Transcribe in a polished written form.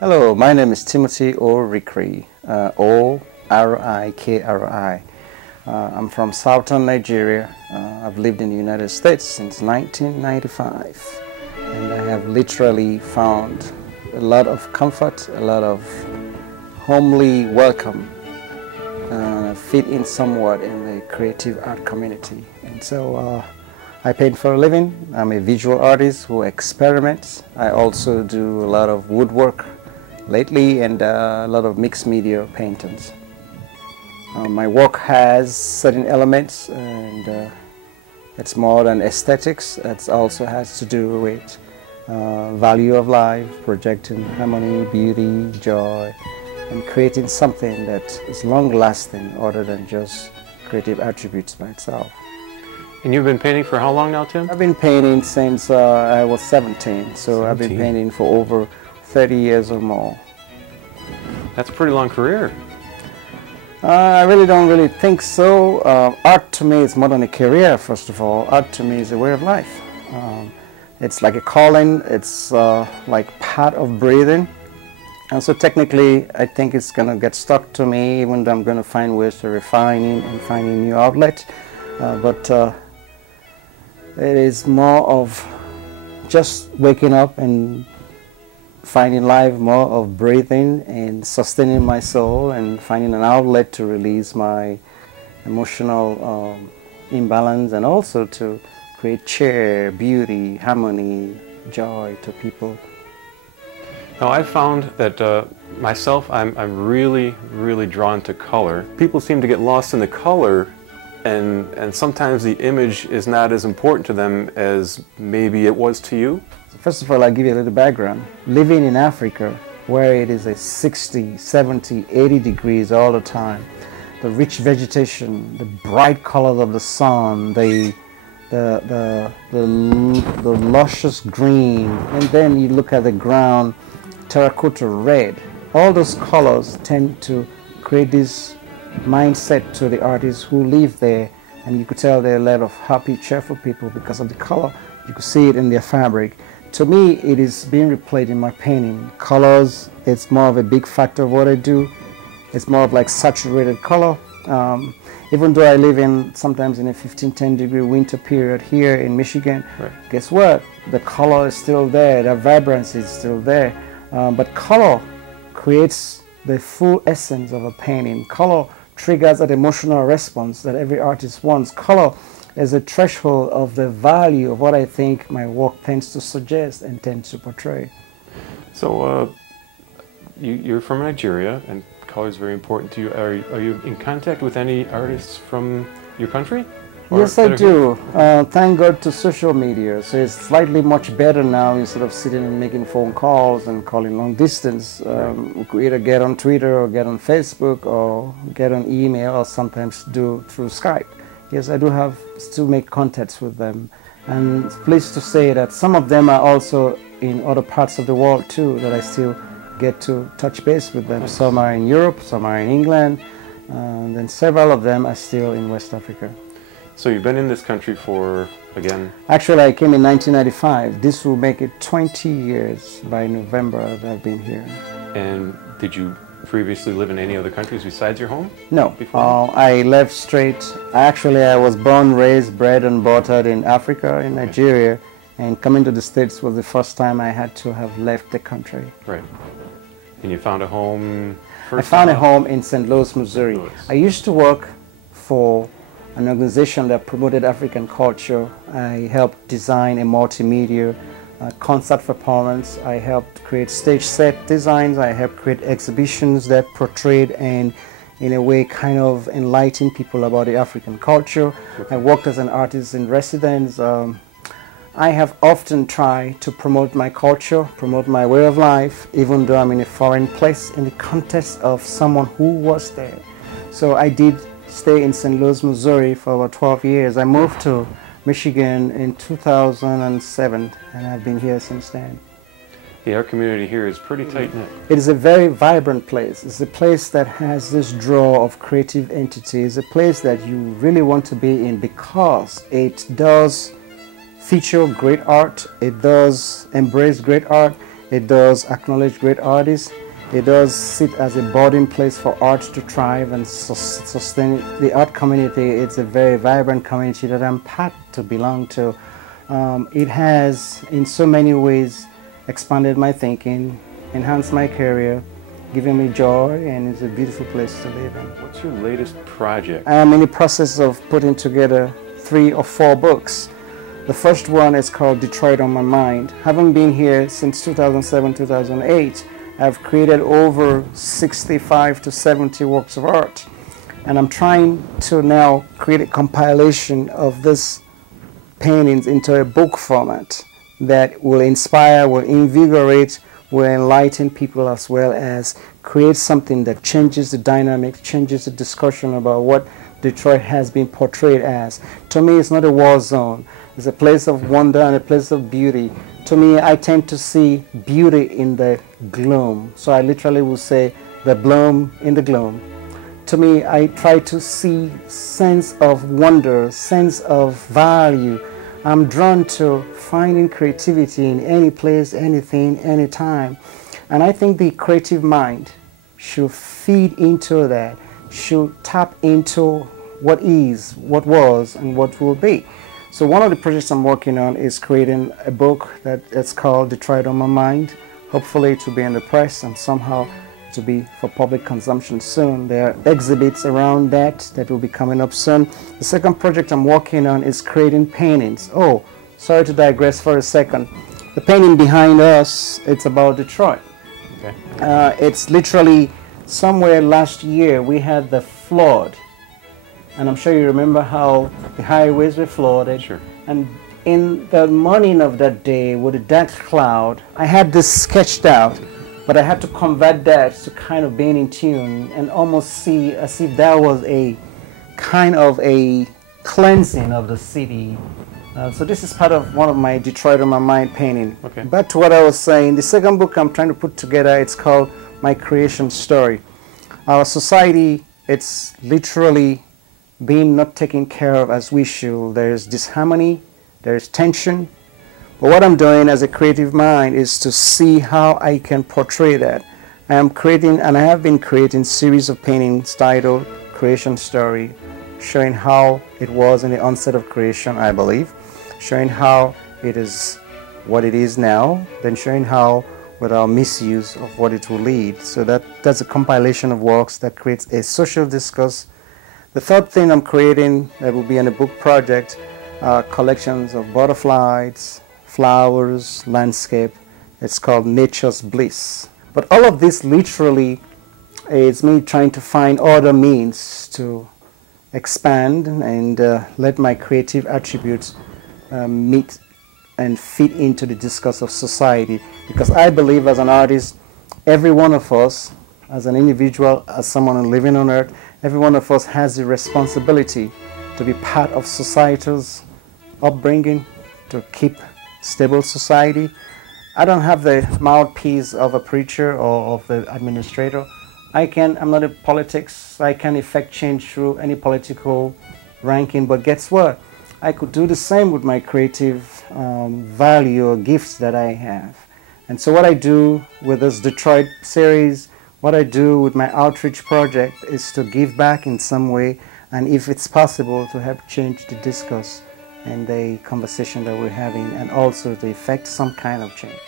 Hello, my name is Timothy Orikri, O-R-I-K-R-I. I'm from southern Nigeria. I've lived in the United States since 1995, and I have literally found a lot of comfort, a lot of homely welcome, fit in somewhat in the creative art community. And so I paint for a living. I'm a visual artist who experiments. I also do a lot of woodwork lately and a lot of mixed media paintings. My work has certain elements, and it's more than aesthetics. It also has to do with value of life, projecting harmony, beauty, joy, and creating something that is long-lasting other than just creative attributes by itself. And you've been painting for how long now, Tim? I've been painting since I was 17, so 17. I've been painting for over 30 years or more. That's a pretty long career. I really don't think so. Art to me is more than a career, first of all. Art to me is a way of life. It's like a calling. It's like part of breathing. And so technically, I think it's going to get stuck to me, even though I'm going to find ways to refine it and find a new outlet. But it is more of just waking up and finding life, more of breathing and sustaining my soul and finding an outlet to release my emotional imbalance, and also to create cheer, beauty, harmony, joy to people. Now, I've found that myself, I'm really drawn to color. People seem to get lost in the color, and sometimes the image is not as important to them as maybe it was to you. First of all, I'll give you a little background. Living in Africa, where it is a 60, 70, 80 degrees all the time, the rich vegetation, the bright colors of the sun, the luscious green, and then you look at the ground, terracotta red. All those colors tend to create this mindset to the artists who live there, and you could tell they're a lot of happy, cheerful people because of the color. You could see it in their fabric. To me, it is being replayed in my painting. Colors, it's more of a big factor of what I do. It's more of like saturated color. Even though I live sometimes in a 15-10 degree winter period here in Michigan, right. Guess what? The color is still there, the vibrancy is still there. But color creates the full essence of a painting. Color triggers that emotional response that every artist wants. Color is a threshold of the value of what I think my work tends to suggest and tends to portray. So you're from Nigeria, and color is very important to you. Are you in contact with any artists from your country? Yes, I do. Thank God to social media. So it's slightly much better now, instead of sitting and making phone calls and calling long distance. We could either get on Twitter or get on Facebook or get on email, or sometimes do through Skype. Yes, I do still make contacts with them. And pleased to say that some of them are also in other parts of the world too, that I still get to touch base with them. Some are in Europe, some are in England, and then several of them are still in West Africa. So you've been in this country for, again? Actually, I came in 1995. This will make it 20 years by November that I've been here. And did you previously live in any other countries besides your home? No. I left straight. Actually, I was born, raised, bred and buttered in Africa, in Nigeria, and coming to the States was the first time I had to have left the country. Right. And you found a home first? I found a home in St. Louis, Missouri. I used to work for an organization that promoted African culture. I helped design a multimedia concert performance. I helped create stage set designs. I helped create exhibitions that portrayed and in a way kind of enlighten people about the African culture. I worked as an artist in residence. I have often tried to promote my culture, promote my way of life, even though I'm in a foreign place, in the context of someone who was there. So I did stay in St. Louis, Missouri for about 12 years. I moved to Michigan in 2007, and I've been here since then. Yeah, our community here is pretty tight-knit. It is a very vibrant place. It's a place that has this draw of creative entities, a place that you really want to be in because it does feature great art, it does embrace great art, It does acknowledge great artists. It does sit as a boarding place for art to thrive and sustain the art community. It's a very vibrant community that I'm proud to belong to. It has, in so many ways, expanded my thinking, enhanced my career, given me joy, and it's a beautiful place to live in. What's your latest project? I am in the process of putting together 3 or 4 books. The first one is called Detroit on My Mind. Having been here since 2007, 2008, I've created over 65 to 70 works of art. And I'm trying to now create a compilation of these paintings into a book format that will inspire, will invigorate, will enlighten people, as well as create something that changes the dynamic, changes the discussion about what Detroit has been portrayed as. To me, it's not a war zone. It's a place of wonder and a place of beauty. To me, I tend to see beauty in the gloom. So I literally will say the bloom in the gloom. To me, I try to see sense of wonder, sense of value. I'm drawn to finding creativity in any place, anything, anytime. And I think the creative mind should feed into that, should tap into what is, what was, and what will be. So one of the projects I'm working on is creating a book that is called Detroit on My Mind. Hopefully to be in the press and somehow to be for public consumption soon. There are exhibits around that will be coming up soon. The second project I'm working on is creating paintings. Oh, sorry to digress for a second. The painting behind us, it's about Detroit. Okay. It's literally somewhere last year we had the flood. And I'm sure you remember how the highways were flooded. Sure. And in the morning of that day with a dark cloud, I had this sketched out, but I had to convert that to kind of being in tune and almost see as if that was a kind of a cleansing of the city. So this is part of one of my Detroit on My Mind painting. Okay. Back to what I was saying, the second book I'm trying to put together, it's called My Creation Story. Our society, it's literally being not taken care of as we should. There's disharmony, there's tension. But what I'm doing as a creative mind is to see how I can portray that. I am creating, and I have been creating, series of paintings titled Creation Story, showing how it was in the onset of creation, I believe, showing how it is what it is now, then showing how with our misuse of what it will lead. So that's a compilation of works that creates a social discourse. The third thing I'm creating that will be in a book project are collections of butterflies, flowers, landscape. It's called Nature's Bliss. But all of this literally is me trying to find other means to expand and let my creative attributes meet and fit into the discourse of society. Because I believe as an artist, every one of us, as an individual, as someone living on earth, every one of us has the responsibility to be part of society's upbringing, to keep stable society. I don't have the mouthpiece of a preacher or of the administrator. I'm not in politics. I can effect change through any political ranking, but guess what? I could do the same with my creative value or gifts that I have. And so what I do with this Detroit series, what I do with my outreach project is to give back in some way, and if it's possible, to help change the discourse and the conversation that we're having, and also to effect some kind of change.